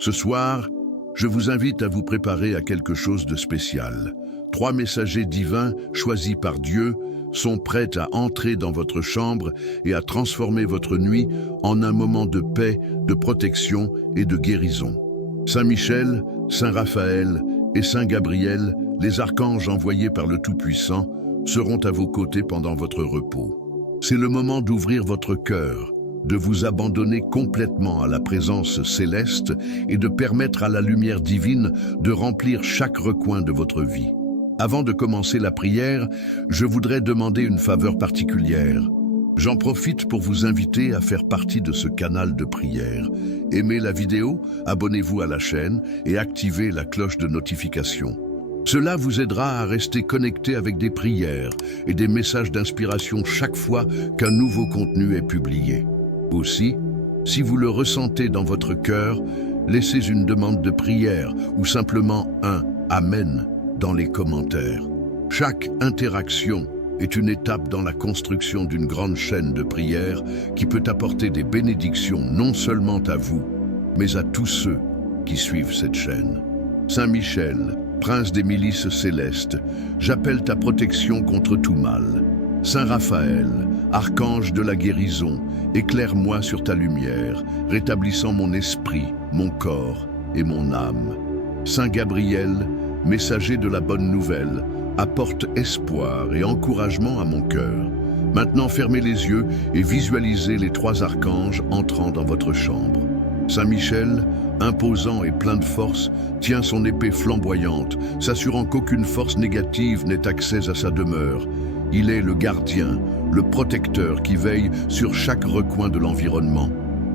Ce soir, je vous invite à vous préparer à quelque chose de spécial. 3 messagers divins choisis par Dieu sont prêts à entrer dans votre chambre et à transformer votre nuit en un moment de paix, de protection et de guérison. Saint Michel, Saint Raphaël et Saint Gabriel, les archanges envoyés par le Tout-Puissant, seront à vos côtés pendant votre repos. C'est le moment d'ouvrir votre cœur, de vous abandonner complètement à la présence céleste et de permettre à la lumière divine de remplir chaque recoin de votre vie. Avant de commencer la prière, je voudrais demander une faveur particulière. J'en profite pour vous inviter à faire partie de ce canal de prière. Aimez la vidéo, abonnez-vous à la chaîne et activez la cloche de notification. Cela vous aidera à rester connecté avec des prières et des messages d'inspiration chaque fois qu'un nouveau contenu est publié. Aussi, si vous le ressentez dans votre cœur, laissez une demande de prière ou simplement un « Amen » dans les commentaires. Chaque interaction est une étape dans la construction d'une grande chaîne de prières qui peut apporter des bénédictions non seulement à vous, mais à tous ceux qui suivent cette chaîne. Saint Michel, prince des milices célestes, j'appelle ta protection contre tout mal. Saint Raphaël, archange de la guérison, éclaire-moi sur ta lumière, rétablissant mon esprit, mon corps et mon âme. Saint Gabriel, messager de la bonne nouvelle, apporte espoir et encouragement à mon cœur. Maintenant, fermez les yeux et visualisez les 3 archanges entrant dans votre chambre. Saint Michel, imposant et plein de force, tient son épée flamboyante, s'assurant qu'aucune force négative n'ait accès à sa demeure. Il est le gardien, le protecteur qui veille sur chaque recoin de l'environnement.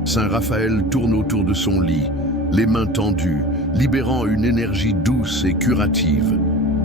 Saint Raphaël tourne autour de son lit, les mains tendues, libérant une énergie douce et curative.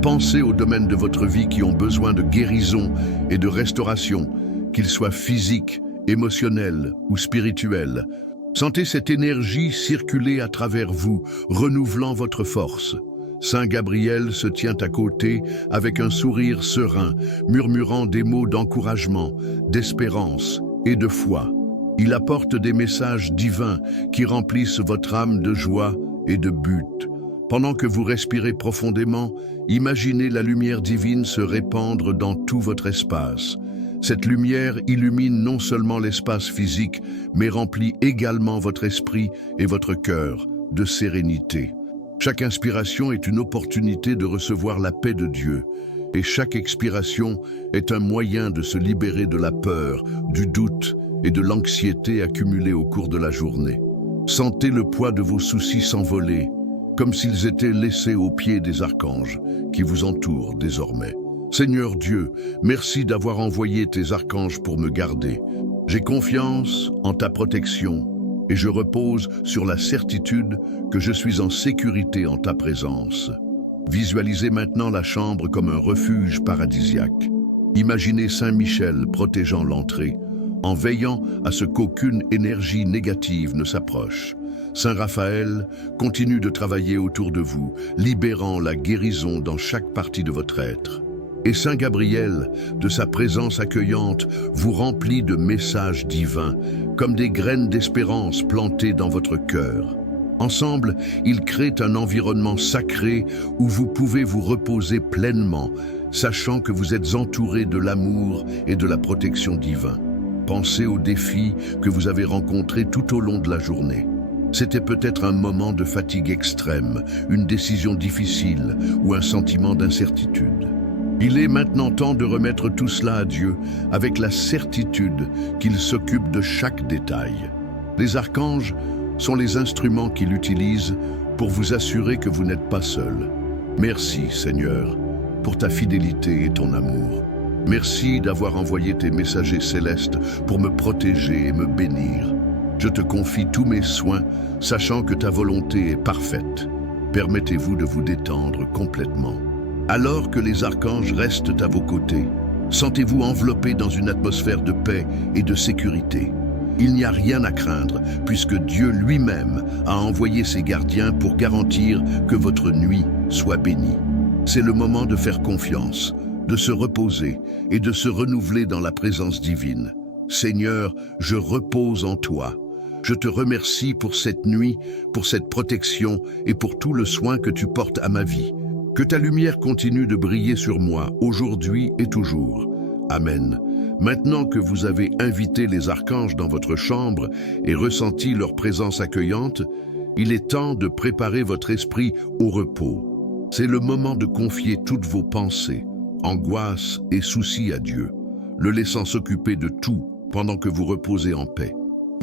Pensez aux domaines de votre vie qui ont besoin de guérison et de restauration, qu'ils soient physiques, émotionnels ou spirituels. Sentez cette énergie circuler à travers vous, renouvelant votre force. Saint Gabriel se tient à côté avec un sourire serein, murmurant des mots d'encouragement, d'espérance et de foi. Il apporte des messages divins qui remplissent votre âme de joie et de but. Pendant que vous respirez profondément, imaginez la lumière divine se répandre dans tout votre espace. Cette lumière illumine non seulement l'espace physique, mais remplit également votre esprit et votre cœur de sérénité. Chaque inspiration est une opportunité de recevoir la paix de Dieu, et chaque expiration est un moyen de se libérer de la peur, du doute et de l'anxiété accumulée au cours de la journée. Sentez le poids de vos soucis s'envoler, comme s'ils étaient laissés aux pieds des archanges qui vous entourent désormais. Seigneur Dieu, merci d'avoir envoyé tes archanges pour me garder. J'ai confiance en ta protection et je repose sur la certitude que je suis en sécurité en ta présence. Visualisez maintenant la chambre comme un refuge paradisiaque. Imaginez Saint Michel protégeant l'entrée, en veillant à ce qu'aucune énergie négative ne s'approche. Saint Raphaël continue de travailler autour de vous, libérant la guérison dans chaque partie de votre être. Et Saint Gabriel, de sa présence accueillante, vous remplit de messages divins, comme des graines d'espérance plantées dans votre cœur. Ensemble, ils créent un environnement sacré où vous pouvez vous reposer pleinement, sachant que vous êtes entouré de l'amour et de la protection divine. Pensez aux défis que vous avez rencontrés tout au long de la journée. C'était peut-être un moment de fatigue extrême, une décision difficile ou un sentiment d'incertitude. Il est maintenant temps de remettre tout cela à Dieu avec la certitude qu'il s'occupe de chaque détail. Les archanges sont les instruments qu'il utilise pour vous assurer que vous n'êtes pas seul. Merci, Seigneur, pour ta fidélité et ton amour. Merci d'avoir envoyé tes messagers célestes pour me protéger et me bénir. Je te confie tous mes soins, sachant que ta volonté est parfaite. Permettez-vous de vous détendre complètement. Alors que les archanges restent à vos côtés, sentez-vous enveloppé dans une atmosphère de paix et de sécurité. Il n'y a rien à craindre, puisque Dieu lui-même a envoyé ses gardiens pour garantir que votre nuit soit bénie. C'est le moment de faire confiance, de se reposer et de se renouveler dans la présence divine. Seigneur, je repose en toi. je te remercie pour cette nuit, pour cette protection et pour tout le soin que tu portes à ma vie. Que ta lumière continue de briller sur moi, aujourd'hui et toujours. Amen. Maintenant que vous avez invité les archanges dans votre chambre et ressenti leur présence accueillante, il est temps de préparer votre esprit au repos. C'est le moment de confier toutes vos pensées, angoisses et soucis à Dieu, le laissant s'occuper de tout pendant que vous reposez en paix.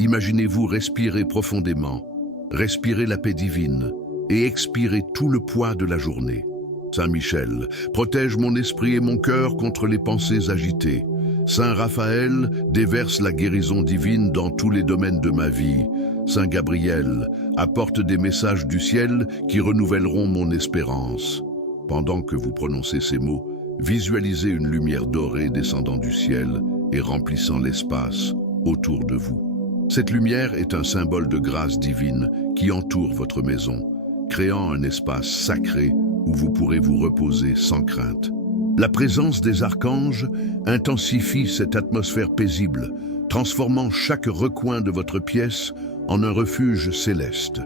Imaginez-vous respirer profondément, respirer la paix divine et expirer tout le poids de la journée. Saint Michel, protège mon esprit et mon cœur contre les pensées agitées. Saint Raphaël, déverse la guérison divine dans tous les domaines de ma vie. Saint Gabriel, apporte des messages du ciel qui renouvelleront mon espérance. Pendant que vous prononcez ces mots, visualisez une lumière dorée descendant du ciel et remplissant l'espace autour de vous. Cette lumière est un symbole de grâce divine qui entoure votre maison, créant un espace sacré où vous pourrez vous reposer sans crainte. La présence des archanges intensifie cette atmosphère paisible, transformant chaque recoin de votre pièce en un refuge céleste.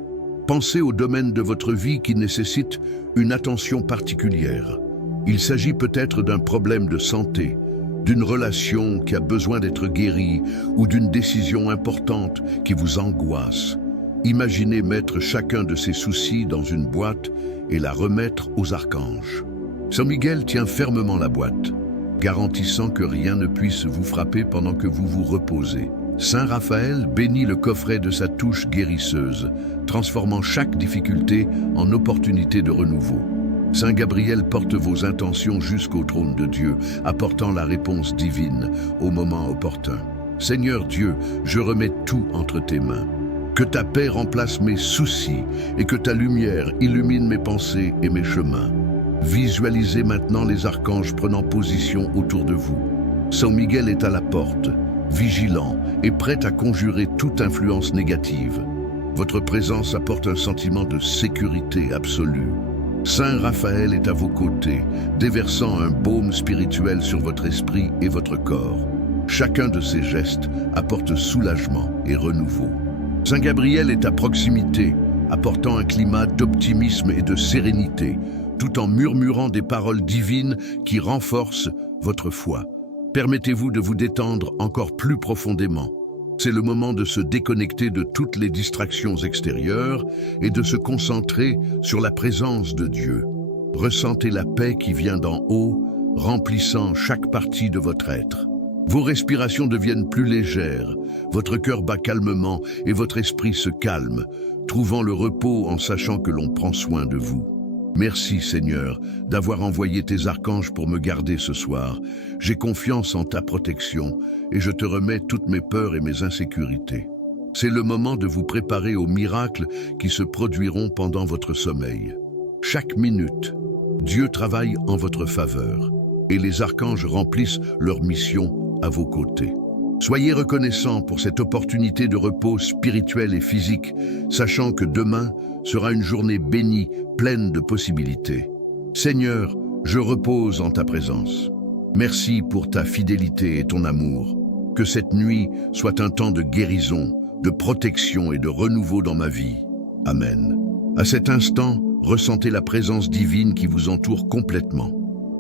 Pensez aux domaines de votre vie qui nécessitent une attention particulière. Il s'agit peut-être d'un problème de santé, d'une relation qui a besoin d'être guérie ou d'une décision importante qui vous angoisse. Imaginez mettre chacun de ces soucis dans une boîte et la remettre aux archanges. Saint Miguel tient fermement la boîte, garantissant que rien ne puisse vous frapper pendant que vous vous reposez. Saint Raphaël bénit le coffret de sa touche guérisseuse, transformant chaque difficulté en opportunité de renouveau. Saint Gabriel porte vos intentions jusqu'au trône de Dieu, apportant la réponse divine au moment opportun. Seigneur Dieu, je remets tout entre tes mains. Que ta paix remplace mes soucis et que ta lumière illumine mes pensées et mes chemins. Visualisez maintenant les archanges prenant position autour de vous. Saint Miguel est à la porte, vigilant et prêt à conjurer toute influence négative. Votre présence apporte un sentiment de sécurité absolue. Saint Raphaël est à vos côtés, déversant un baume spirituel sur votre esprit et votre corps. Chacun de ces gestes apporte soulagement et renouveau. Saint Gabriel est à proximité, apportant un climat d'optimisme et de sérénité, tout en murmurant des paroles divines qui renforcent votre foi. Permettez-vous de vous détendre encore plus profondément. C'est le moment de se déconnecter de toutes les distractions extérieures et de se concentrer sur la présence de Dieu. Ressentez la paix qui vient d'en haut, remplissant chaque partie de votre être. Vos respirations deviennent plus légères, votre cœur bat calmement et votre esprit se calme, trouvant le repos en sachant que l'on prend soin de vous. Merci Seigneur d'avoir envoyé tes archanges pour me garder ce soir. J'ai confiance en ta protection et je te remets toutes mes peurs et mes insécurités. C'est le moment de vous préparer aux miracles qui se produiront pendant votre sommeil. Chaque minute, Dieu travaille en votre faveur et les archanges remplissent leur mission à vos côtés. Soyez reconnaissants pour cette opportunité de repos spirituel et physique, sachant que demain sera une journée bénie, pleine de possibilités. Seigneur, je repose en ta présence. Merci pour ta fidélité et ton amour. Que cette nuit soit un temps de guérison, de protection et de renouveau dans ma vie. Amen. À cet instant, ressentez la présence divine qui vous entoure complètement.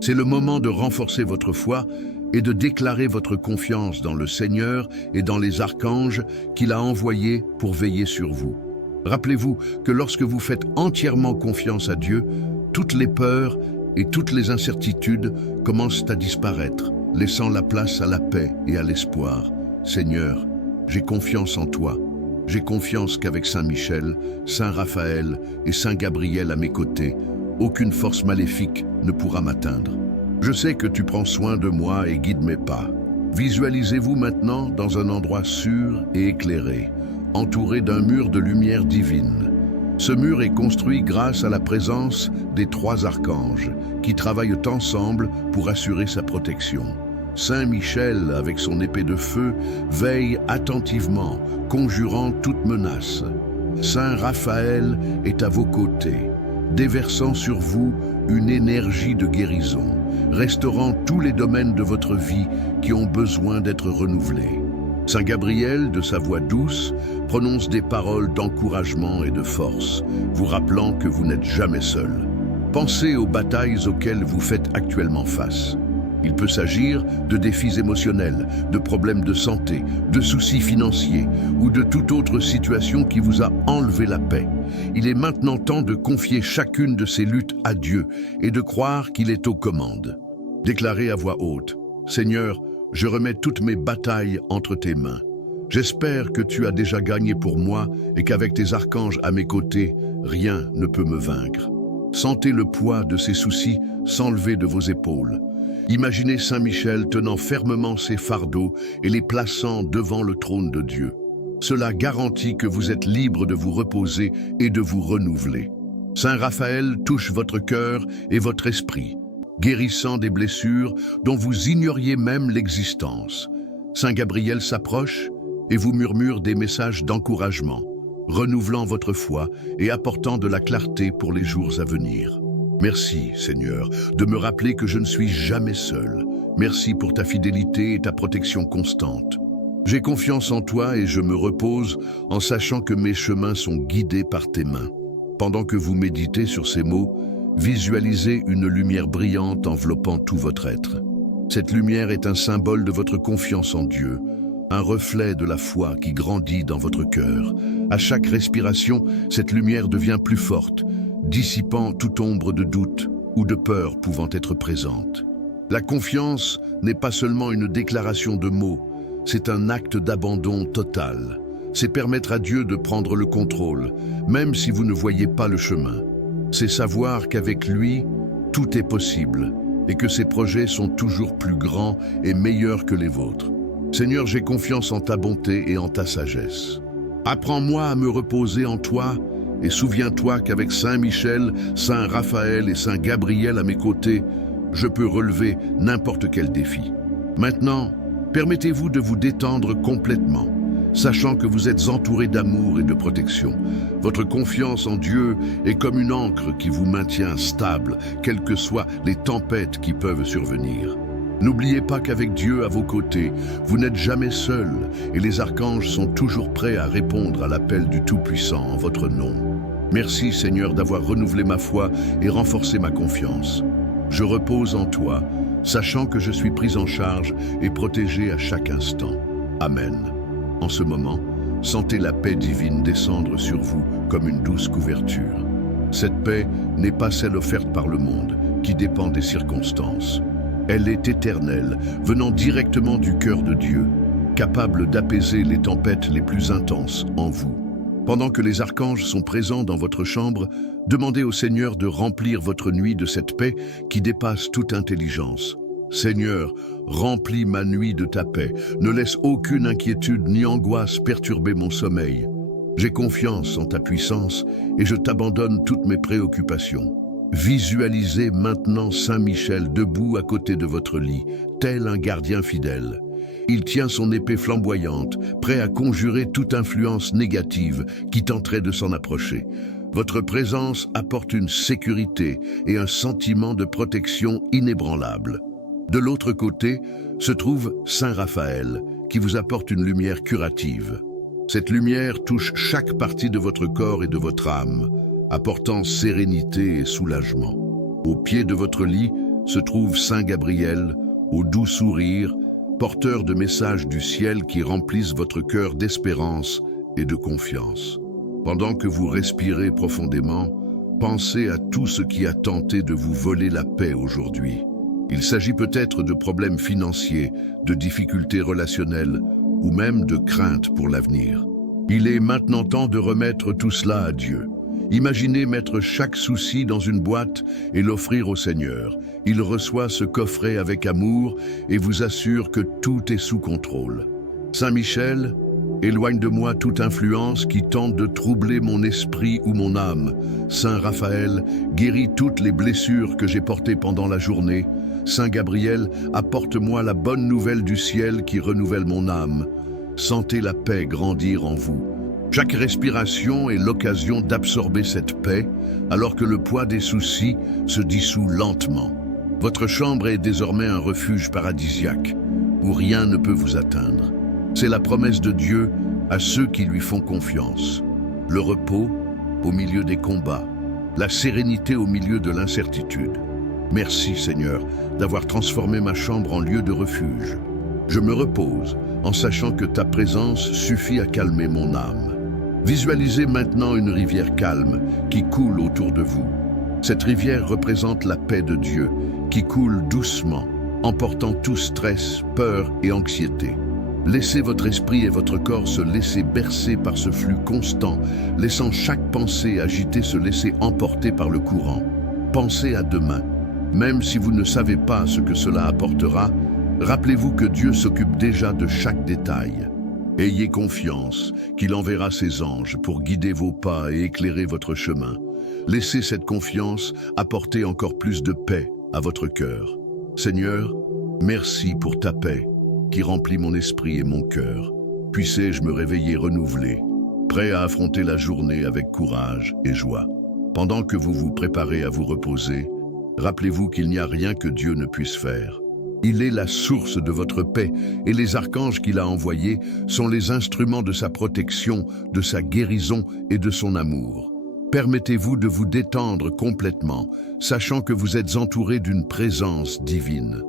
C'est le moment de renforcer votre foi et de déclarer votre confiance dans le Seigneur et dans les archanges qu'il a envoyés pour veiller sur vous. Rappelez-vous que lorsque vous faites entièrement confiance à Dieu, toutes les peurs et toutes les incertitudes commencent à disparaître, laissant la place à la paix et à l'espoir. Seigneur, j'ai confiance en toi. J'ai confiance qu'avec Saint Michel, Saint Raphaël et Saint Gabriel à mes côtés, aucune force maléfique ne pourra m'atteindre. Je sais que tu prends soin de moi et guides mes pas. Visualisez-vous maintenant dans un endroit sûr et éclairé, entouré d'un mur de lumière divine. Ce mur est construit grâce à la présence des 3 archanges qui travaillent ensemble pour assurer sa protection. Saint Michel, avec son épée de feu, veille attentivement, conjurant toute menace. Saint Raphaël est à vos côtés, déversant sur vous une énergie de guérison, restaurant tous les domaines de votre vie qui ont besoin d'être renouvelés. Saint Gabriel, de sa voix douce, prononce des paroles d'encouragement et de force, vous rappelant que vous n'êtes jamais seul. Pensez aux batailles auxquelles vous faites actuellement face. Il peut s'agir de défis émotionnels, de problèmes de santé, de soucis financiers ou de toute autre situation qui vous a enlevé la paix. Il est maintenant temps de confier chacune de ces luttes à Dieu et de croire qu'il est aux commandes. Déclarez à voix haute: « Seigneur, je remets toutes mes batailles entre tes mains. J'espère que tu as déjà gagné pour moi et qu'avec tes archanges à mes côtés, rien ne peut me vaincre. » Sentez le poids de ces soucis s'enlever de vos épaules. Imaginez Saint Michel tenant fermement ses fardeaux et les plaçant devant le trône de Dieu. Cela garantit que vous êtes libre de vous reposer et de vous renouveler. Saint Raphaël touche votre cœur et votre esprit, guérissant des blessures dont vous ignoriez même l'existence. Saint Gabriel s'approche et vous murmure des messages d'encouragement, renouvelant votre foi et apportant de la clarté pour les jours à venir. Merci, Seigneur, de me rappeler que je ne suis jamais seul. Merci pour ta fidélité et ta protection constante. J'ai confiance en toi et je me repose en sachant que mes chemins sont guidés par tes mains. Pendant que vous méditez sur ces mots, visualisez une lumière brillante enveloppant tout votre être. Cette lumière est un symbole de votre confiance en Dieu, un reflet de la foi qui grandit dans votre cœur. À chaque respiration, cette lumière devient plus forte, dissipant toute ombre de doute ou de peur pouvant être présente. La confiance n'est pas seulement une déclaration de mots, c'est un acte d'abandon total. C'est permettre à Dieu de prendre le contrôle, même si vous ne voyez pas le chemin. C'est savoir qu'avec lui, tout est possible et que ses projets sont toujours plus grands et meilleurs que les vôtres. Seigneur, j'ai confiance en ta bonté et en ta sagesse. Apprends-moi à me reposer en toi et souviens-toi qu'avec Saint Michel, Saint Raphaël et Saint Gabriel à mes côtés, je peux relever n'importe quel défi. Maintenant, permettez-vous de vous détendre complètement, sachant que vous êtes entouré d'amour et de protection. Votre confiance en Dieu est comme une ancre qui vous maintient stable, quelles que soient les tempêtes qui peuvent survenir. N'oubliez pas qu'avec Dieu à vos côtés, vous n'êtes jamais seul et les archanges sont toujours prêts à répondre à l'appel du Tout-Puissant en votre nom. Merci Seigneur d'avoir renouvelé ma foi et renforcé ma confiance. Je repose en toi, sachant que je suis pris en charge et protégé à chaque instant. Amen. En ce moment, sentez la paix divine descendre sur vous comme une douce couverture. Cette paix n'est pas celle offerte par le monde, qui dépend des circonstances. Elle est éternelle, venant directement du cœur de Dieu, capable d'apaiser les tempêtes les plus intenses en vous. Pendant que les archanges sont présents dans votre chambre, demandez au Seigneur de remplir votre nuit de cette paix qui dépasse toute intelligence. Seigneur, remplis ma nuit de ta paix, ne laisse aucune inquiétude ni angoisse perturber mon sommeil. J'ai confiance en ta puissance et je t'abandonne toutes mes préoccupations. Visualisez maintenant Saint Michel debout à côté de votre lit, tel un gardien fidèle. Il tient son épée flamboyante, prêt à conjurer toute influence négative qui tenterait de s'en approcher. Votre présence apporte une sécurité et un sentiment de protection inébranlable. De l'autre côté se trouve Saint Raphaël, qui vous apporte une lumière curative. Cette lumière touche chaque partie de votre corps et de votre âme, apportant sérénité et soulagement. Au pied de votre lit se trouve Saint Gabriel, au doux sourire, porteur de messages du ciel qui remplissent votre cœur d'espérance et de confiance. Pendant que vous respirez profondément, pensez à tout ce qui a tenté de vous voler la paix aujourd'hui. Il s'agit peut-être de problèmes financiers, de difficultés relationnelles ou même de craintes pour l'avenir. Il est maintenant temps de remettre tout cela à Dieu. Imaginez mettre chaque souci dans une boîte et l'offrir au Seigneur. Il reçoit ce coffret avec amour et vous assure que tout est sous contrôle. Saint Michel, éloigne de moi toute influence qui tente de troubler mon esprit ou mon âme. Saint Raphaël, guéris toutes les blessures que j'ai portées pendant la journée. Saint Gabriel, apporte-moi la bonne nouvelle du ciel qui renouvelle mon âme. Sentez la paix grandir en vous. Chaque respiration est l'occasion d'absorber cette paix, alors que le poids des soucis se dissout lentement. Votre chambre est désormais un refuge paradisiaque, où rien ne peut vous atteindre. C'est la promesse de Dieu, à ceux qui lui font confiance. Le repos au milieu des combats, la sérénité au milieu de l'incertitude. Merci Seigneur d'avoir transformé ma chambre en lieu de refuge. Je me repose en sachant que ta présence suffit à calmer mon âme. Visualisez maintenant une rivière calme qui coule autour de vous. Cette rivière représente la paix de Dieu qui coule doucement, emportant tout stress, peur et anxiété. Laissez votre esprit et votre corps se laisser bercer par ce flux constant, laissant chaque pensée agitée se laisser emporter par le courant. Pensez à demain. Même si vous ne savez pas ce que cela apportera, rappelez-vous que Dieu s'occupe déjà de chaque détail. Ayez confiance qu'il enverra ses anges pour guider vos pas et éclairer votre chemin. Laissez cette confiance apporter encore plus de paix à votre cœur. Seigneur, merci pour ta paix qui remplit mon esprit et mon cœur. Puissé-je me réveiller renouvelé, prêt à affronter la journée avec courage et joie. Pendant que vous vous préparez à vous reposer, rappelez-vous qu'il n'y a rien que Dieu ne puisse faire. Il est la source de votre paix et les archanges qu'il a envoyés sont les instruments de sa protection, de sa guérison et de son amour. Permettez-vous de vous détendre complètement, sachant que vous êtes entouré d'une présence divine.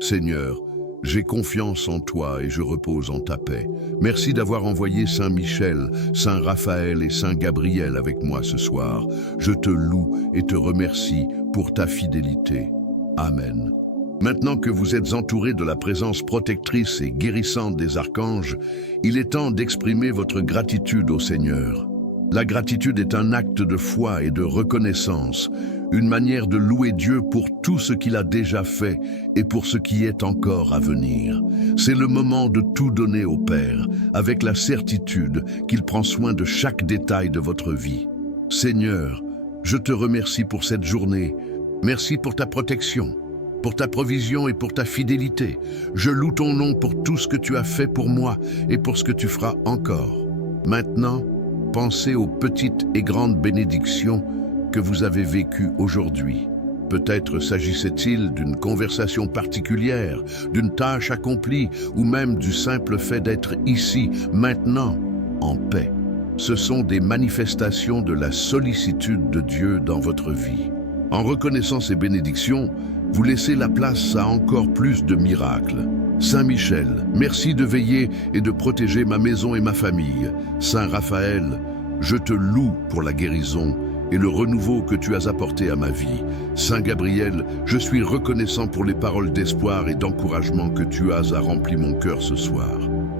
Seigneur, j'ai confiance en toi et je repose en ta paix. Merci d'avoir envoyé Saint Michel, Saint Raphaël et Saint Gabriel avec moi ce soir. Je te loue et te remercie pour ta fidélité. Amen. Maintenant que vous êtes entouré de la présence protectrice et guérissante des archanges, il est temps d'exprimer votre gratitude au Seigneur. La gratitude est un acte de foi et de reconnaissance, une manière de louer Dieu pour tout ce qu'il a déjà fait et pour ce qui est encore à venir. C'est le moment de tout donner au Père, avec la certitude qu'il prend soin de chaque détail de votre vie. Seigneur, je te remercie pour cette journée. Merci pour ta protection, pour ta provision et pour ta fidélité. Je loue ton nom pour tout ce que tu as fait pour moi et pour ce que tu feras encore. Maintenant, pensez aux petites et grandes bénédictions que vous avez vécues aujourd'hui. Peut-être s'agissait-il d'une conversation particulière, d'une tâche accomplie ou même du simple fait d'être ici, maintenant, en paix. Ce sont des manifestations de la sollicitude de Dieu dans votre vie. En reconnaissant ces bénédictions, vous laissez la place à encore plus de miracles. Saint Michel, merci de veiller et de protéger ma maison et ma famille. Saint Raphaël, je te loue pour la guérison et le renouveau que tu as apporté à ma vie. Saint Gabriel, je suis reconnaissant pour les paroles d'espoir et d'encouragement que tu as rempli mon cœur ce soir.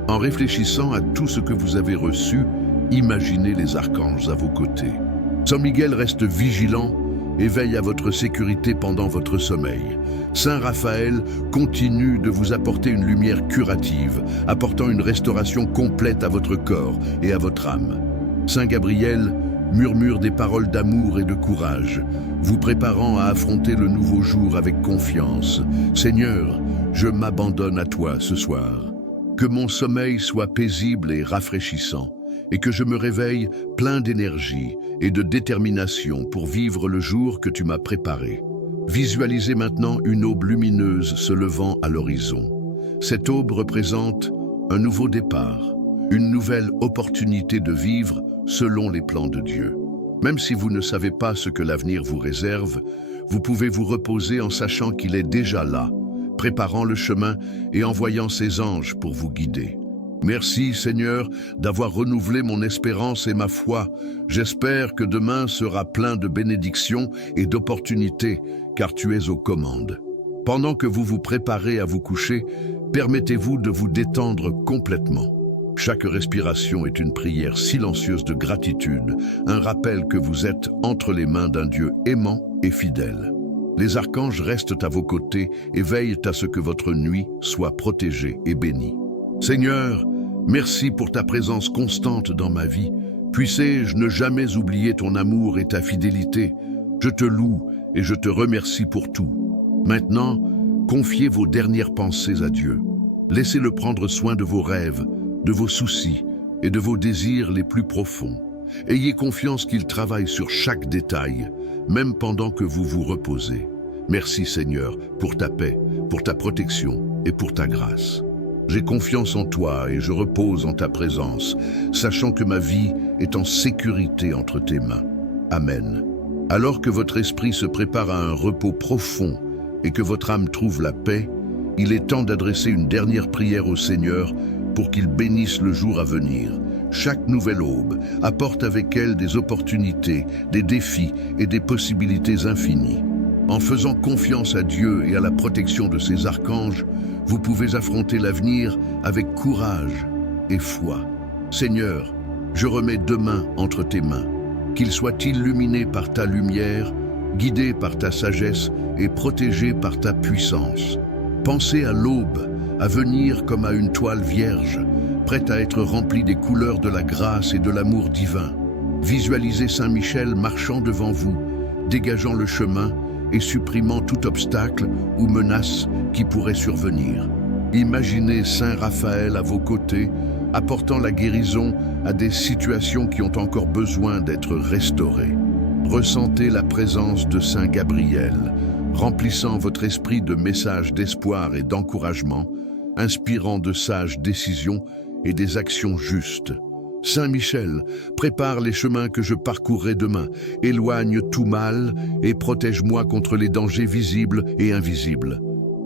En réfléchissant à tout ce que vous avez reçu, imaginez les archanges à vos côtés. Saint Miguel reste vigilant et veille à votre sécurité pendant votre sommeil. Saint Raphaël continue de vous apporter une lumière curative, apportant une restauration complète à votre corps et à votre âme. Saint Gabriel murmure des paroles d'amour et de courage, vous préparant à affronter le nouveau jour avec confiance. Seigneur, je m'abandonne à toi ce soir. Que mon sommeil soit paisible et rafraîchissant, et que je me réveille plein d'énergie et de détermination pour vivre le jour que tu m'as préparé. Visualisez maintenant une aube lumineuse se levant à l'horizon. Cette aube représente un nouveau départ, une nouvelle opportunité de vivre selon les plans de Dieu. Même si vous ne savez pas ce que l'avenir vous réserve, vous pouvez vous reposer en sachant qu'il est déjà là, préparant le chemin et envoyant ses anges pour vous guider. Merci Seigneur d'avoir renouvelé mon espérance et ma foi. J'espère que demain sera plein de bénédictions et d'opportunités, car tu es aux commandes. Pendant que vous vous préparez à vous coucher, permettez-vous de vous détendre complètement. Chaque respiration est une prière silencieuse de gratitude, un rappel que vous êtes entre les mains d'un Dieu aimant et fidèle. Les archanges restent à vos côtés et veillent à ce que votre nuit soit protégée et bénie. Seigneur, merci pour ta présence constante dans ma vie. Puissé-je ne jamais oublier ton amour et ta fidélité. Je te loue et je te remercie pour tout. Maintenant, confiez vos dernières pensées à Dieu. Laissez-le prendre soin de vos rêves, de vos soucis et de vos désirs les plus profonds. Ayez confiance qu'il travaille sur chaque détail, même pendant que vous vous reposez. Merci Seigneur pour ta paix, pour ta protection et pour ta grâce. J'ai confiance en toi et je repose en ta présence, sachant que ma vie est en sécurité entre tes mains. Amen. Alors que votre esprit se prépare à un repos profond et que votre âme trouve la paix, il est temps d'adresser une dernière prière au Seigneur pour qu'il bénisse le jour à venir. Chaque nouvelle aube apporte avec elle des opportunités, des défis et des possibilités infinies. En faisant confiance à Dieu et à la protection de ses archanges, vous pouvez affronter l'avenir avec courage et foi. Seigneur, je remets demain entre tes mains. Qu'il soit illuminé par ta lumière, guidé par ta sagesse et protégé par ta puissance. Pensez à l'aube, à venir comme à une toile vierge, prête à être remplie des couleurs de la grâce et de l'amour divin. Visualisez Saint Michel marchant devant vous, dégageant le chemin et supprimant tout obstacle ou menace qui pourrait survenir. Imaginez Saint Raphaël à vos côtés, apportant la guérison à des situations qui ont encore besoin d'être restaurées. Ressentez la présence de Saint Gabriel, remplissant votre esprit de messages d'espoir et d'encouragement, inspirant de sages décisions et des actions justes. Saint Michel, prépare les chemins que je parcourrai demain, éloigne tout mal et protège-moi contre les dangers visibles et invisibles.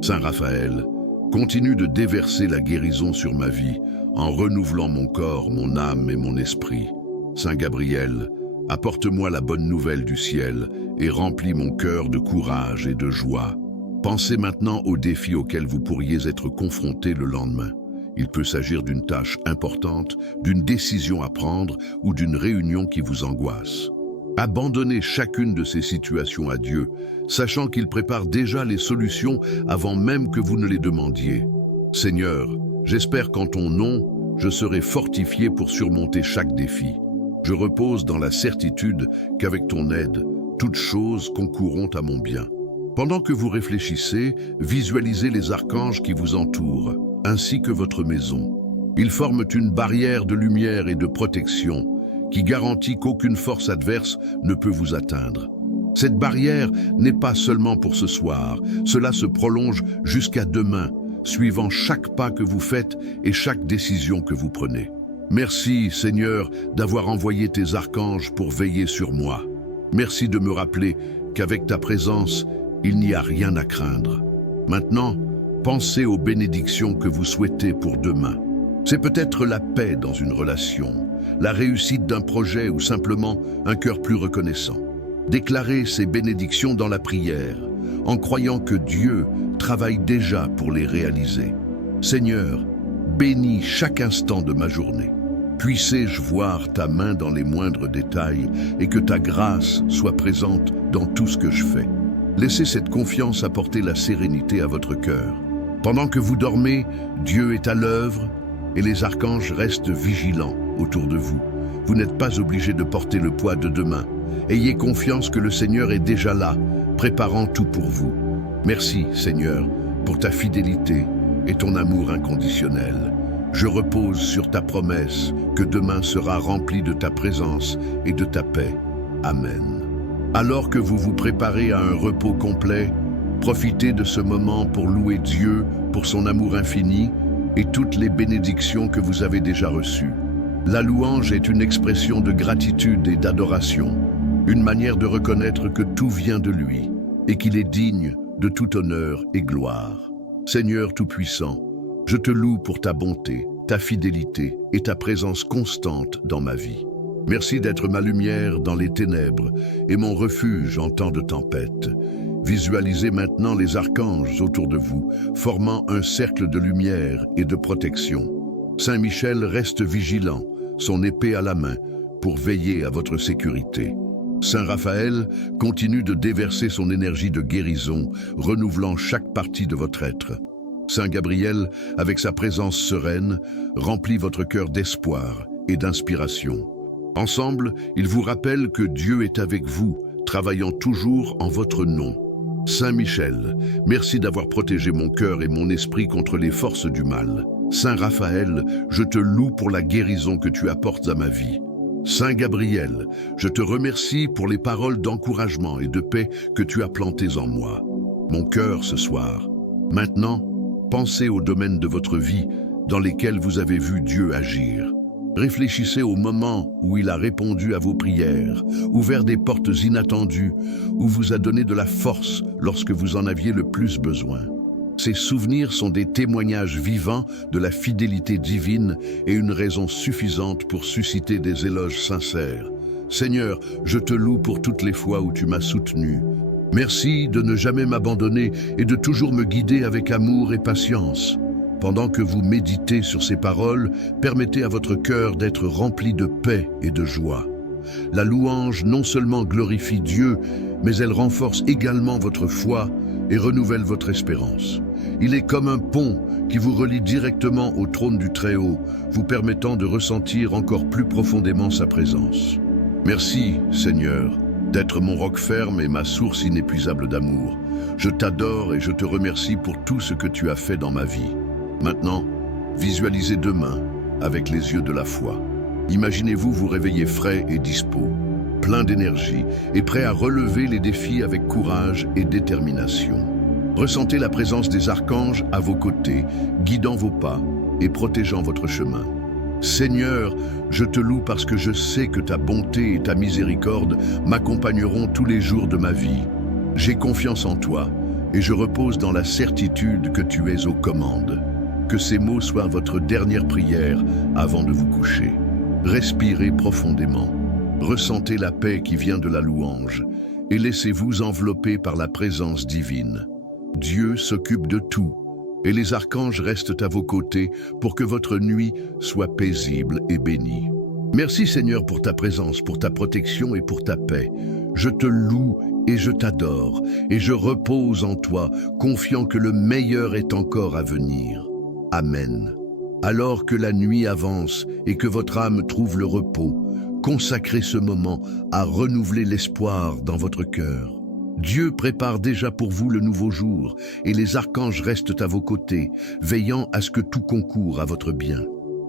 Saint Raphaël, continue de déverser la guérison sur ma vie, en renouvelant mon corps, mon âme et mon esprit. Saint Gabriel, apporte-moi la bonne nouvelle du ciel et remplis mon cœur de courage et de joie. Pensez maintenant aux défis auxquels vous pourriez être confrontés le lendemain. Il peut s'agir d'une tâche importante, d'une décision à prendre ou d'une réunion qui vous angoisse. Abandonnez chacune de ces situations à Dieu, sachant qu'il prépare déjà les solutions avant même que vous ne les demandiez. Seigneur, j'espère qu'en ton nom, je serai fortifié pour surmonter chaque défi. Je repose dans la certitude qu'avec ton aide, toutes choses concourront à mon bien. Pendant que vous réfléchissez, visualisez les archanges qui vous entourent, ainsi que votre maison. Ils forment une barrière de lumière et de protection qui garantit qu'aucune force adverse ne peut vous atteindre. Cette barrière n'est pas seulement pour ce soir, cela se prolonge jusqu'à demain, suivant chaque pas que vous faites et chaque décision que vous prenez. Merci, Seigneur, d'avoir envoyé tes archanges pour veiller sur moi. Merci de me rappeler qu'avec ta présence, il n'y a rien à craindre. Maintenant, pensez aux bénédictions que vous souhaitez pour demain. C'est peut-être la paix dans une relation, la réussite d'un projet ou simplement un cœur plus reconnaissant. Déclarez ces bénédictions dans la prière, en croyant que Dieu travaille déjà pour les réaliser. Seigneur, bénis chaque instant de ma journée. Puissé-je voir ta main dans les moindres détails et que ta grâce soit présente dans tout ce que je fais. Laissez cette confiance apporter la sérénité à votre cœur. Pendant que vous dormez, Dieu est à l'œuvre et les archanges restent vigilants autour de vous. Vous n'êtes pas obligé de porter le poids de demain. Ayez confiance que le Seigneur est déjà là, préparant tout pour vous. Merci, Seigneur, pour ta fidélité et ton amour inconditionnel. Je repose sur ta promesse que demain sera rempli de ta présence et de ta paix. Amen. Alors que vous vous préparez à un repos complet, profitez de ce moment pour louer Dieu pour son amour infini et toutes les bénédictions que vous avez déjà reçues. La louange est une expression de gratitude et d'adoration, une manière de reconnaître que tout vient de lui et qu'il est digne de tout honneur et gloire. Seigneur Tout-Puissant, je te loue pour ta bonté, ta fidélité et ta présence constante dans ma vie. Merci d'être ma lumière dans les ténèbres et mon refuge en temps de tempête. Visualisez maintenant les archanges autour de vous, formant un cercle de lumière et de protection. Saint Michel reste vigilant, son épée à la main, pour veiller à votre sécurité. Saint Raphaël continue de déverser son énergie de guérison, renouvelant chaque partie de votre être. Saint Gabriel, avec sa présence sereine, remplit votre cœur d'espoir et d'inspiration. Ensemble, ils vous rappellent que Dieu est avec vous, travaillant toujours en votre nom. Saint Michel, merci d'avoir protégé mon cœur et mon esprit contre les forces du mal. Saint Raphaël, je te loue pour la guérison que tu apportes à ma vie. Saint Gabriel, je te remercie pour les paroles d'encouragement et de paix que tu as plantées en moi. Mon cœur ce soir. Maintenant, pensez au domaine de votre vie, dans lesquels vous avez vu Dieu agir. Réfléchissez au moment où il a répondu à vos prières, ouvert des portes inattendues, ou vous a donné de la force lorsque vous en aviez le plus besoin. Ces souvenirs sont des témoignages vivants de la fidélité divine et une raison suffisante pour susciter des éloges sincères. Seigneur, je te loue pour toutes les fois où tu m'as soutenu. Merci de ne jamais m'abandonner et de toujours me guider avec amour et patience. Pendant que vous méditez sur ces paroles, permettez à votre cœur d'être rempli de paix et de joie. La louange non seulement glorifie Dieu, mais elle renforce également votre foi et renouvelle votre espérance. Il est comme un pont qui vous relie directement au trône du Très-Haut, vous permettant de ressentir encore plus profondément sa présence. Merci, Seigneur, d'être mon roc ferme et ma source inépuisable d'amour. Je t'adore et je te remercie pour tout ce que tu as fait dans ma vie. Maintenant, visualisez demain avec les yeux de la foi. Imaginez-vous vous réveiller frais et dispos, plein d'énergie et prêt à relever les défis avec courage et détermination. Ressentez la présence des archanges à vos côtés, guidant vos pas et protégeant votre chemin. Seigneur, je te loue parce que je sais que ta bonté et ta miséricorde m'accompagneront tous les jours de ma vie. J'ai confiance en toi et je repose dans la certitude que tu es aux commandes. Que ces mots soient votre dernière prière avant de vous coucher. Respirez profondément, ressentez la paix qui vient de la louange et laissez-vous envelopper par la présence divine. Dieu s'occupe de tout et les archanges restent à vos côtés pour que votre nuit soit paisible et bénie. Merci Seigneur pour ta présence, pour ta protection et pour ta paix. Je te loue et je t'adore et je repose en toi, confiant que le meilleur est encore à venir. Amen. Alors que la nuit avance et que votre âme trouve le repos, consacrez ce moment à renouveler l'espoir dans votre cœur. Dieu prépare déjà pour vous le nouveau jour et les archanges restent à vos côtés, veillant à ce que tout concourt à votre bien.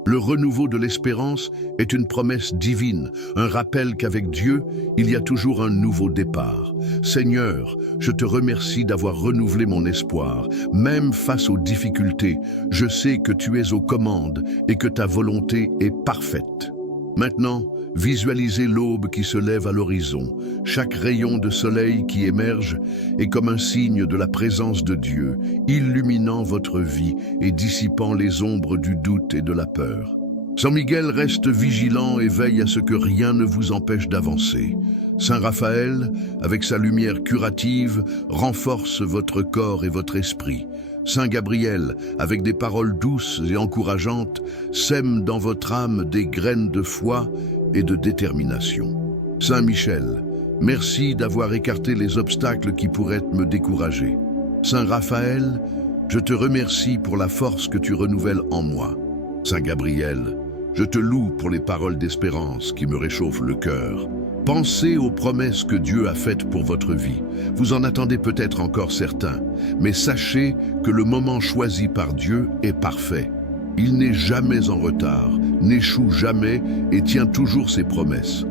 Le renouveau de l'espérance est une promesse divine, un rappel qu'avec Dieu, il y a toujours un nouveau départ. Seigneur, je te remercie d'avoir renouvelé mon espoir. Même face aux difficultés, je sais que tu es aux commandes et que ta volonté est parfaite. Maintenant, visualisez l'aube qui se lève à l'horizon. Chaque rayon de soleil qui émerge est comme un signe de la présence de Dieu, illuminant votre vie et dissipant les ombres du doute et de la peur. Saint Miguel reste vigilant et veille à ce que rien ne vous empêche d'avancer. Saint Raphaël, avec sa lumière curative, renforce votre corps et votre esprit. Saint Gabriel, avec des paroles douces et encourageantes, sème dans votre âme des graines de foi et de détermination. Saint Michel, merci d'avoir écarté les obstacles qui pourraient me décourager. Saint Raphaël, je te remercie pour la force que tu renouvelles en moi. Saint Gabriel, je te loue pour les paroles d'espérance qui me réchauffent le cœur. Pensez aux promesses que Dieu a faites pour votre vie. Vous en attendez peut-être encore certains, mais sachez que le moment choisi par Dieu est parfait. Il n'est jamais en retard, n'échoue jamais et tient toujours ses promesses.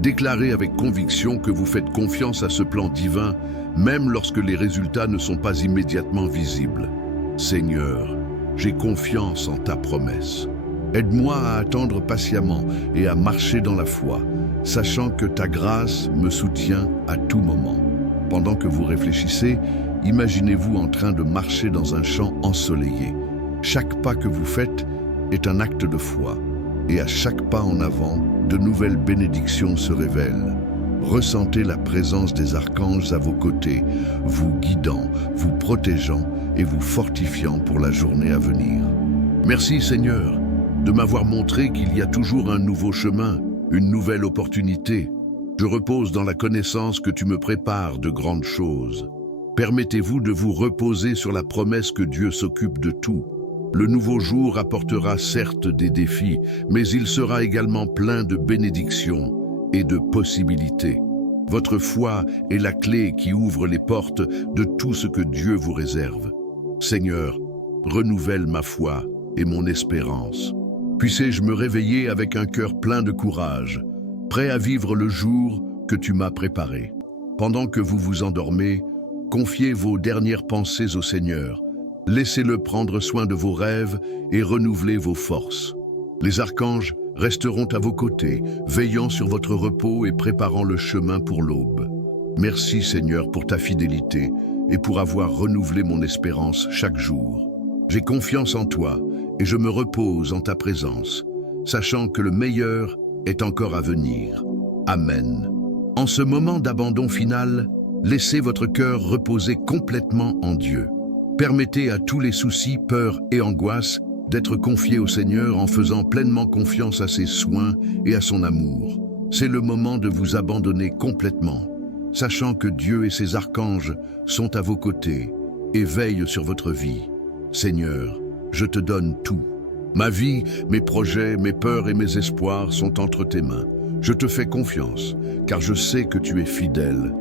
Déclarez avec conviction que vous faites confiance à ce plan divin, même lorsque les résultats ne sont pas immédiatement visibles. Seigneur, j'ai confiance en ta promesse. Aide-moi à attendre patiemment et à marcher dans la foi, sachant que ta grâce me soutient à tout moment. Pendant que vous réfléchissez, imaginez-vous en train de marcher dans un champ ensoleillé. Chaque pas que vous faites est un acte de foi, et à chaque pas en avant, de nouvelles bénédictions se révèlent. Ressentez la présence des archanges à vos côtés, vous guidant, vous protégeant et vous fortifiant pour la journée à venir. Merci Seigneur, de m'avoir montré qu'il y a toujours un nouveau chemin, une nouvelle opportunité. Je repose dans la connaissance que tu me prépares de grandes choses. Permettez-vous de vous reposer sur la promesse que Dieu s'occupe de tout. Le nouveau jour apportera certes des défis, mais il sera également plein de bénédictions et de possibilités. Votre foi est la clé qui ouvre les portes de tout ce que Dieu vous réserve. Seigneur, renouvelle ma foi et mon espérance. Puissé-je me réveiller avec un cœur plein de courage, prêt à vivre le jour que tu m'as préparé. Pendant que vous vous endormez, confiez vos dernières pensées au Seigneur Laissez-le prendre soin de vos rêves et renouveler vos forces. Les archanges resteront à vos côtés, veillant sur votre repos et préparant le chemin pour l'aube. Merci Seigneur pour ta fidélité et pour avoir renouvelé mon espérance chaque jour. J'ai confiance en toi et je me repose en ta présence, sachant que le meilleur est encore à venir. Amen. En ce moment d'abandon final, laissez votre cœur reposer complètement en Dieu. Permettez à tous les soucis, peurs et angoisses d'être confiés au Seigneur en faisant pleinement confiance à ses soins et à son amour. C'est le moment de vous abandonner complètement, sachant que Dieu et ses archanges sont à vos côtés et veillent sur votre vie. Seigneur, je te donne tout. Ma vie, mes projets, mes peurs et mes espoirs sont entre tes mains. Je te fais confiance, car je sais que tu es fidèle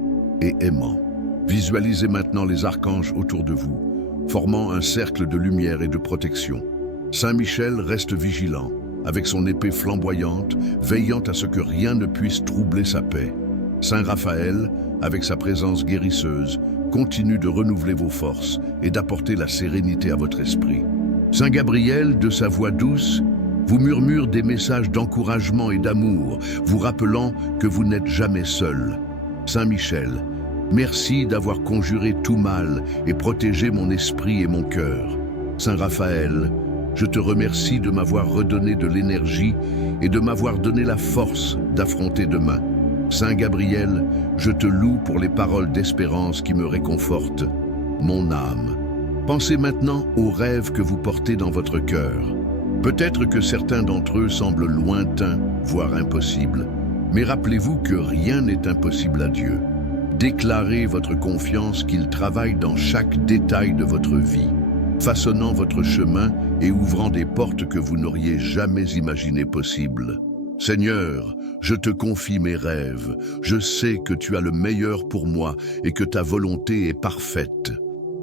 et aimant. Visualisez maintenant les archanges autour de vous, formant un cercle de lumière et de protection. Saint Michel reste vigilant, avec son épée flamboyante, veillant à ce que rien ne puisse troubler sa paix. Saint Raphaël, avec sa présence guérisseuse, continue de renouveler vos forces et d'apporter la sérénité à votre esprit. Saint Gabriel, de sa voix douce, vous murmure des messages d'encouragement et d'amour, vous rappelant que vous n'êtes jamais seul. Saint Michel, merci d'avoir conjuré tout mal et protégé mon esprit et mon cœur. Saint Raphaël, je te remercie de m'avoir redonné de l'énergie et de m'avoir donné la force d'affronter demain. Saint Gabriel, je te loue pour les paroles d'espérance qui me réconfortent, mon âme. Pensez maintenant aux rêves que vous portez dans votre cœur. Peut-être que certains d'entre eux semblent lointains, voire impossibles, mais rappelez-vous que rien n'est impossible à Dieu. Déclarez votre confiance qu'il travaille dans chaque détail de votre vie, façonnant votre chemin et ouvrant des portes que vous n'auriez jamais imaginées possibles. Seigneur, je te confie mes rêves. Je sais que tu as le meilleur pour moi et que ta volonté est parfaite.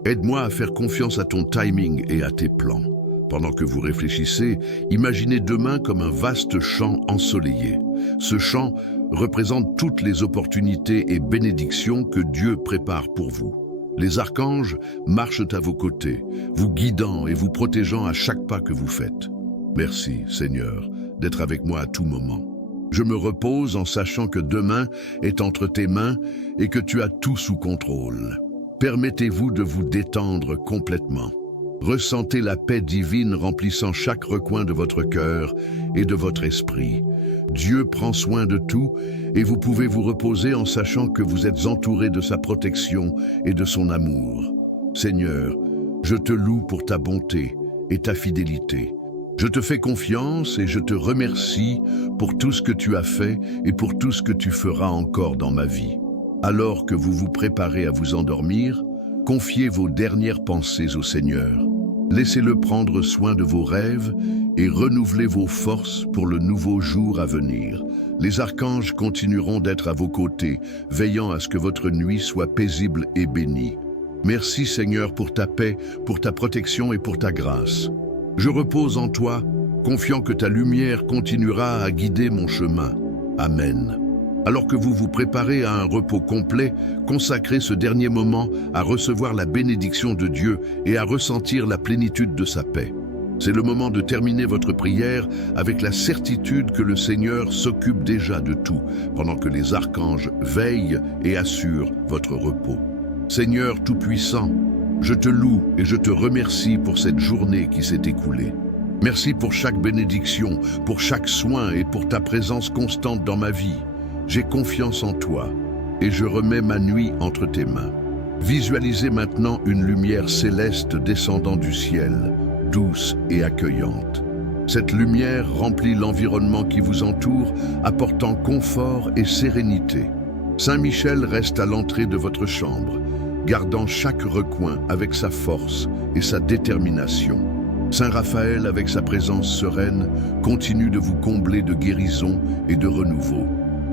Aide-moi à faire confiance à ton timing et à tes plans. Pendant que vous réfléchissez, imaginez demain comme un vaste champ ensoleillé. Ce champ représente toutes les opportunités et bénédictions que Dieu prépare pour vous. Les archanges marchent à vos côtés, vous guidant et vous protégeant à chaque pas que vous faites. Merci, Seigneur, d'être avec moi à tout moment. Je me repose en sachant que demain est entre tes mains et que tu as tout sous contrôle. Permettez-vous de vous détendre complètement. Ressentez la paix divine remplissant chaque recoin de votre cœur et de votre esprit. Dieu prend soin de tout et vous pouvez vous reposer en sachant que vous êtes entouré de sa protection et de son amour. Seigneur, je te loue pour ta bonté et ta fidélité. Je te fais confiance et je te remercie pour tout ce que tu as fait et pour tout ce que tu feras encore dans ma vie. Alors que vous vous préparez à vous endormir, confiez vos dernières pensées au Seigneur. Laissez-le prendre soin de vos rêves et renouvelez vos forces pour le nouveau jour à venir. Les archanges continueront d'être à vos côtés, veillant à ce que votre nuit soit paisible et bénie. Merci Seigneur pour ta paix, pour ta protection et pour ta grâce. Je repose en toi, confiant que ta lumière continuera à guider mon chemin. Amen. Alors que vous vous préparez à un repos complet, consacrez ce dernier moment à recevoir la bénédiction de Dieu et à ressentir la plénitude de sa paix. C'est le moment de terminer votre prière avec la certitude que le Seigneur s'occupe déjà de tout, pendant que les archanges veillent et assurent votre repos. Seigneur Tout-Puissant, je te loue et je te remercie pour cette journée qui s'est écoulée. Merci pour chaque bénédiction, pour chaque soin et pour ta présence constante dans ma vie. J'ai confiance en toi et je remets ma nuit entre tes mains. Visualisez maintenant une lumière céleste descendant du ciel, douce et accueillante. Cette lumière remplit l'environnement qui vous entoure, apportant confort et sérénité. Saint Michel reste à l'entrée de votre chambre, gardant chaque recoin avec sa force et sa détermination. Saint Raphaël, avec sa présence sereine, continue de vous combler de guérison et de renouveau.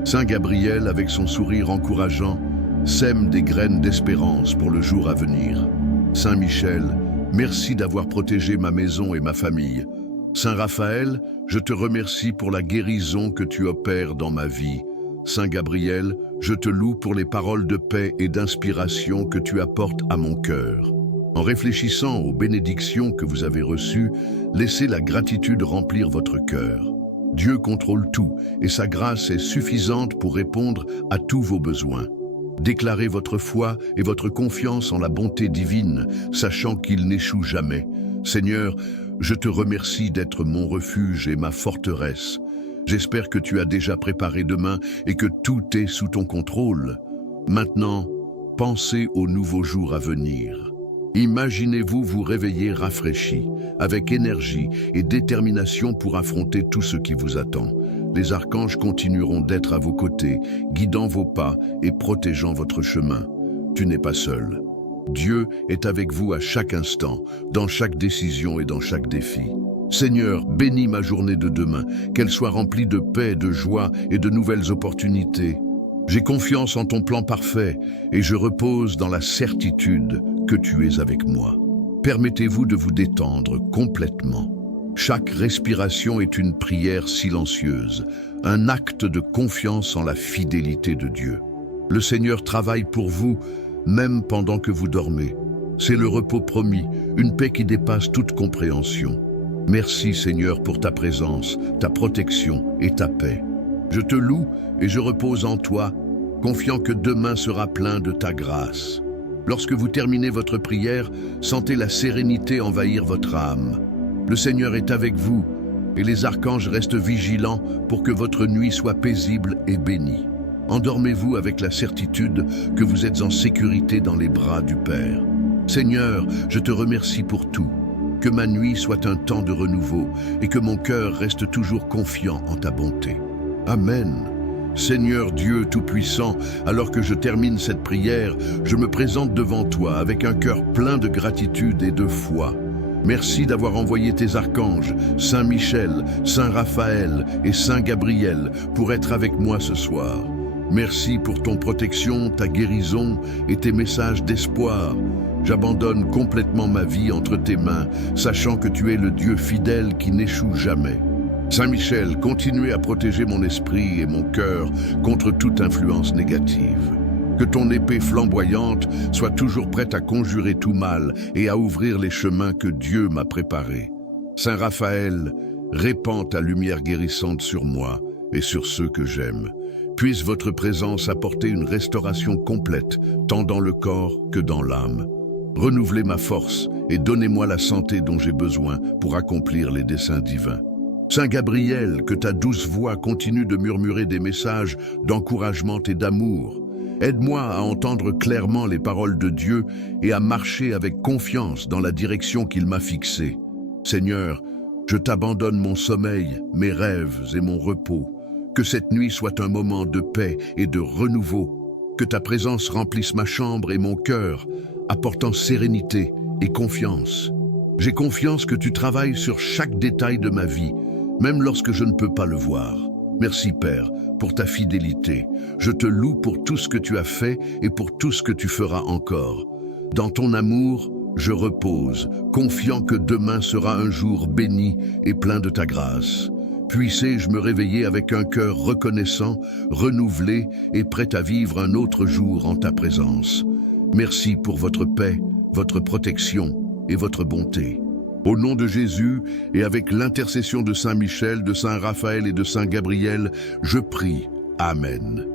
Saint Gabriel, avec son sourire encourageant, sème des graines d'espérance pour le jour à venir. Saint Michel, merci d'avoir protégé ma maison et ma famille. Saint Raphaël, je te remercie pour la guérison que tu opères dans ma vie. Saint Gabriel, je te loue pour les paroles de paix et d'inspiration que tu apportes à mon cœur. En réfléchissant aux bénédictions que vous avez reçues, laissez la gratitude remplir votre cœur. Dieu contrôle tout et sa grâce est suffisante pour répondre à tous vos besoins. Déclarez votre foi et votre confiance en la bonté divine, sachant qu'il n'échoue jamais. Seigneur, je te remercie d'être mon refuge et ma forteresse. J'espère que tu as déjà préparé demain et que tout est sous ton contrôle. Maintenant, pensez aux nouveaux jours à venir. Imaginez-vous vous réveiller rafraîchi, avec énergie et détermination pour affronter tout ce qui vous attend. Les archanges continueront d'être à vos côtés, guidant vos pas et protégeant votre chemin. Tu n'es pas seul. Dieu est avec vous à chaque instant, dans chaque décision et dans chaque défi. Seigneur, bénis ma journée de demain, qu'elle soit remplie de paix, de joie et de nouvelles opportunités. J'ai confiance en ton plan parfait et je repose dans la certitude que tu es avec moi. Permettez-vous de vous détendre complètement. Chaque respiration est une prière silencieuse, un acte de confiance en la fidélité de Dieu. Le Seigneur travaille pour vous, même pendant que vous dormez. C'est le repos promis, une paix qui dépasse toute compréhension. Merci Seigneur pour ta présence, ta protection et ta paix. Je te loue et je repose en toi, confiant que demain sera plein de ta grâce. Lorsque vous terminez votre prière, sentez la sérénité envahir votre âme. Le Seigneur est avec vous et les archanges restent vigilants pour que votre nuit soit paisible et bénie. Endormez-vous avec la certitude que vous êtes en sécurité dans les bras du Père. Seigneur, je te remercie pour tout. Que ma nuit soit un temps de renouveau et que mon cœur reste toujours confiant en ta bonté. Amen. Seigneur Dieu Tout-Puissant, alors que je termine cette prière, je me présente devant toi avec un cœur plein de gratitude et de foi. Merci d'avoir envoyé tes archanges, Saint Michel, Saint Raphaël et Saint Gabriel, pour être avec moi ce soir. Merci pour ton protection, ta guérison et tes messages d'espoir. J'abandonne complètement ma vie entre tes mains, sachant que tu es le Dieu fidèle qui n'échoue jamais. Saint Michel, continuez à protéger mon esprit et mon cœur contre toute influence négative. Que ton épée flamboyante soit toujours prête à conjurer tout mal et à ouvrir les chemins que Dieu m'a préparés. Saint Raphaël, répands ta lumière guérissante sur moi et sur ceux que j'aime. Puisse votre présence apporter une restauration complète, tant dans le corps que dans l'âme. Renouvelez ma force et donnez-moi la santé dont j'ai besoin pour accomplir les desseins divins. Saint Gabriel, que ta douce voix continue de murmurer des messages d'encouragement et d'amour. Aide-moi à entendre clairement les paroles de Dieu et à marcher avec confiance dans la direction qu'il m'a fixée. Seigneur, je t'abandonne mon sommeil, mes rêves et mon repos. Que cette nuit soit un moment de paix et de renouveau. Que ta présence remplisse ma chambre et mon cœur, apportant sérénité et confiance. J'ai confiance que tu travailles sur chaque détail de ma vie, même lorsque je ne peux pas le voir. Merci Père, pour ta fidélité. Je te loue pour tout ce que tu as fait et pour tout ce que tu feras encore. Dans ton amour, je repose, confiant que demain sera un jour béni et plein de ta grâce. Puissé-je me réveiller avec un cœur reconnaissant, renouvelé et prêt à vivre un autre jour en ta présence. Merci pour votre paix, votre protection et votre bonté. Au nom de Jésus et avec l'intercession de Saint Michel, de Saint Raphaël et de Saint Gabriel, je prie. Amen.